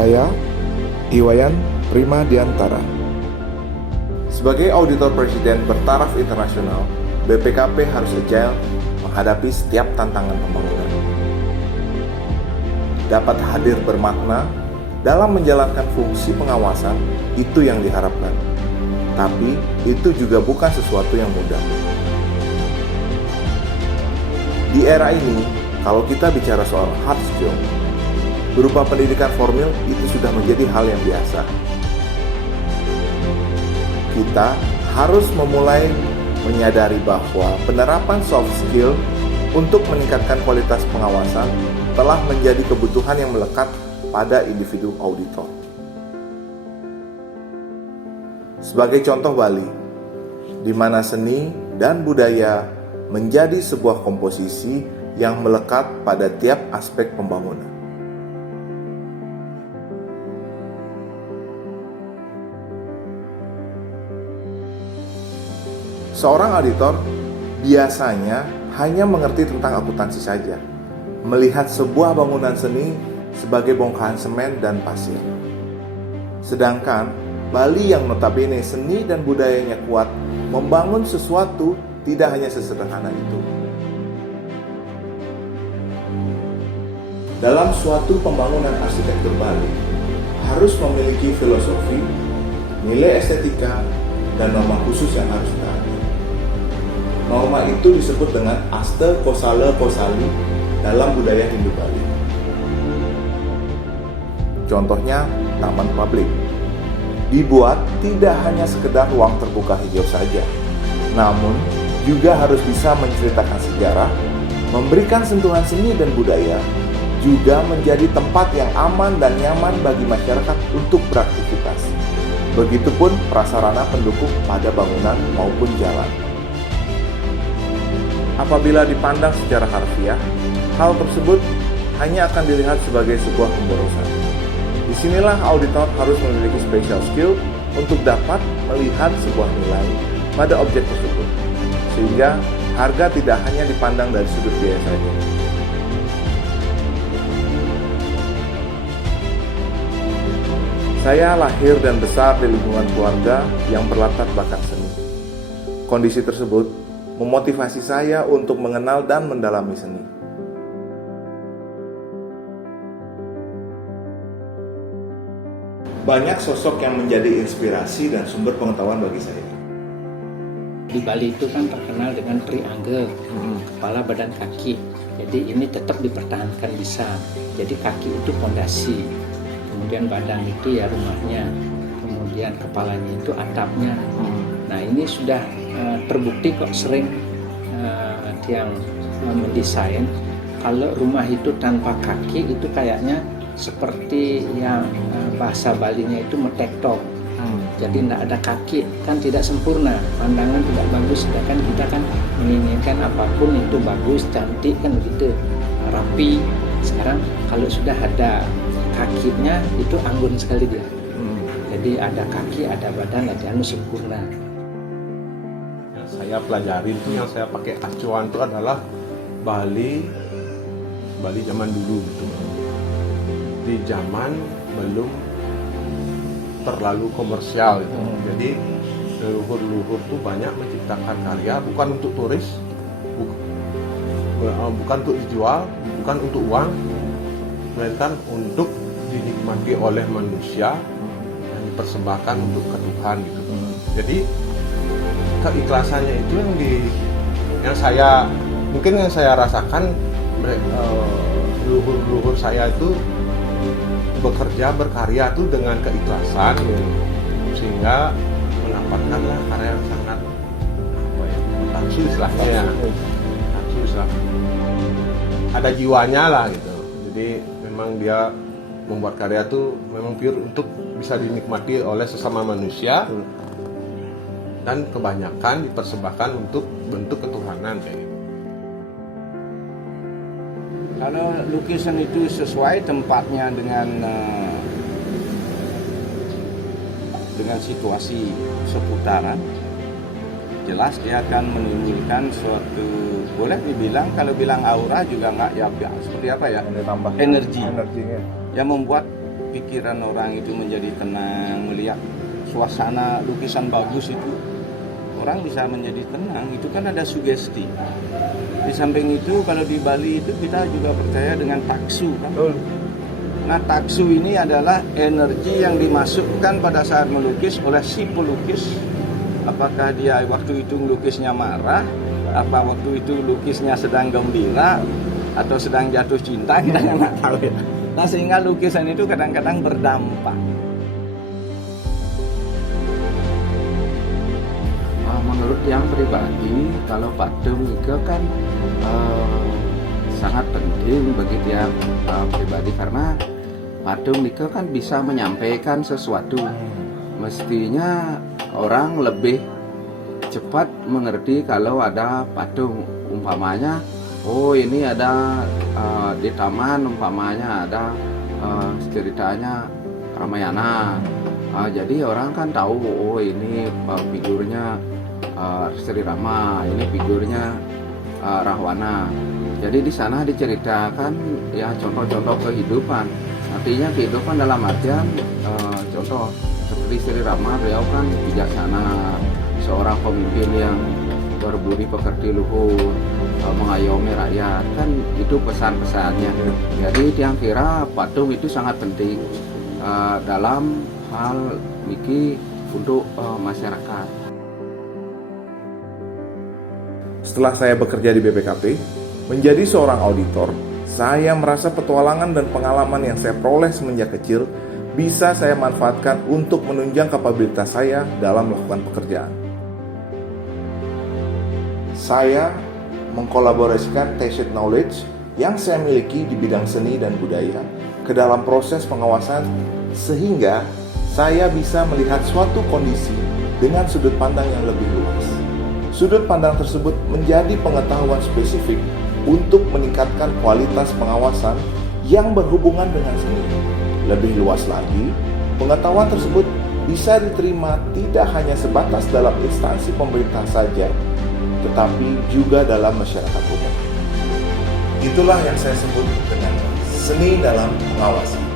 Saya, Iwayan Prima Diantara. Sebagai auditor presiden bertaraf internasional, BPKP harus agile menghadapi setiap tantangan pembangunan. Dapat hadir bermakna dalam menjalankan fungsi pengawasan, itu yang diharapkan. Tapi itu juga bukan sesuatu yang mudah. Di era ini, kalau kita bicara soal hard skill, berupa pendidikan formal itu sudah menjadi hal yang biasa. Kita harus memulai menyadari bahwa penerapan soft skill untuk meningkatkan kualitas pengawasan telah menjadi kebutuhan yang melekat pada individu auditor. Sebagai contoh Bali, di mana seni dan budaya menjadi sebuah komposisi yang melekat pada tiap aspek pembangunan. Seorang auditor biasanya hanya mengerti tentang akuntansi saja, melihat sebuah bangunan seni sebagai bongkahan semen dan pasir. Sedangkan Bali yang notabene seni dan budayanya kuat membangun sesuatu tidak hanya sesederhana itu. Dalam suatu pembangunan arsitektur Bali harus memiliki filosofi, nilai estetika, dan norma khusus yang harus ditaati. Norma itu disebut dengan Aste Kosala Kosali dalam budaya Hindu Bali. Contohnya, taman publik. Dibuat tidak hanya sekedar ruang terbuka hijau saja, namun juga harus bisa menceritakan sejarah, memberikan sentuhan seni dan budaya, juga menjadi tempat yang aman dan nyaman bagi masyarakat untuk beraktivitas. Begitupun prasarana pendukung pada bangunan maupun jalan. Apabila dipandang secara harfiah, hal tersebut hanya akan dilihat sebagai sebuah pemborosan. Disinilah auditor harus memiliki special skill untuk dapat melihat sebuah nilai pada objek tersebut, sehingga harga tidak hanya dipandang dari sudut biaya saja. Saya lahir dan besar di lingkungan keluarga yang berlatar belakang seni. Kondisi tersebut memotivasi saya untuk mengenal dan mendalami seni. Banyak sosok yang menjadi inspirasi dan sumber pengetahuan bagi saya. Di Bali itu kan terkenal dengan triangle, kepala, badan, kaki. Jadi ini tetap dipertahankan bisa. Jadi kaki itu fondasi, kemudian badan itu ya rumahnya, kemudian kepalanya itu atapnya. Nah ini sudah terbukti kok sering yang mendesain kalau rumah itu tanpa kaki itu kayaknya seperti yang bahasa Balinya itu metektok. Jadi tidak ada kaki kan tidak sempurna, pandangan tidak bagus. Sedangkan kita kan menginginkan apapun itu bagus, cantik kan begitu, rapi. Sekarang kalau sudah ada kakinya itu anggun sekali dia. Jadi ada kaki, ada badan, ada sempurna. Yang saya pelajari itu, yang saya pakai acuan itu adalah Bali zaman dulu gitu. Di zaman belum terlalu komersial gitu. Jadi leluhur-leluhur tuh banyak menciptakan karya bukan untuk turis, bukan untuk dijual, bukan untuk uang, melainkan untuk dinikmati oleh manusia dan dipersembahkan untuk ke Tuhan gitu. Jadi keikhlasannya itu yang saya rasakan. Leluhur saya itu bekerja berkarya tuh dengan keikhlasan sehingga mendapatkanlah karya yang sangat nafsu istilahnya ya, nafsu istilahnya ada jiwanya lah gitu. Jadi memang dia membuat karya tuh memang pure untuk bisa dinikmati oleh sesama manusia dan kebanyakan dipersembahkan untuk bentuk ketuhanan kayak gitu. Kalau lukisan itu sesuai tempatnya dengan situasi seputaran, jelas dia akan menimbulkan suatu, boleh dibilang kalau bilang aura juga nggak ya seperti apa ya, Tambah energinya energinya yang membuat pikiran orang itu menjadi tenang, melihat suasana lukisan bagus itu orang bisa menjadi tenang. Itu kan ada sugesti. Di samping itu kalau di Bali itu kita juga percaya dengan taksu kan. Nah, taksu ini adalah energi yang dimasukkan pada saat melukis oleh si pelukis. Apakah dia waktu itu lukisnya marah, apa waktu itu lukisnya sedang gembira, atau sedang jatuh cinta, kita nggak tahu ya. Nah, sehingga lukisan itu kadang-kadang berdampak. Menurut yang pribadi, kalau patung itu kan sangat penting bagi tiap pribadi, karena patung itu kan bisa menyampaikan sesuatu. Mestinya orang lebih cepat mengerti kalau ada patung, umpamanya oh ini ada di taman, umpamanya ada ceritanya Ramayana. Jadi orang kan tahu oh ini figurnya Sri Rama, ini figurnya Rahwana. Jadi di sana diceritakan ya contoh-contoh kehidupan. Artinya kehidupan dalam artian contoh seperti Sri Rama, beliau kan bijaksana, seorang pemimpin yang berbudi pekerti luhur, mengayomi rakyat, kan itu pesan-pesannya. Jadi yang kira patung itu sangat penting dalam hal Miki untuk masyarakat. Setelah saya bekerja di BPKP, menjadi seorang auditor, saya merasa petualangan dan pengalaman yang saya peroleh semenjak kecil bisa saya manfaatkan untuk menunjang kapabilitas saya dalam melakukan pekerjaan. Saya mengkolaborasikan tacit knowledge yang saya miliki di bidang seni dan budaya ke dalam proses pengawasan, sehingga saya bisa melihat suatu kondisi dengan sudut pandang yang lebih luas. Sudut pandang tersebut menjadi pengetahuan spesifik untuk meningkatkan kualitas pengawasan yang berhubungan dengan seni. Lebih luas lagi, pengetahuan tersebut bisa diterima tidak hanya sebatas dalam instansi pemerintah saja, tetapi juga dalam masyarakat umum. Itulah yang saya sebut dengan seni dalam pengawasan.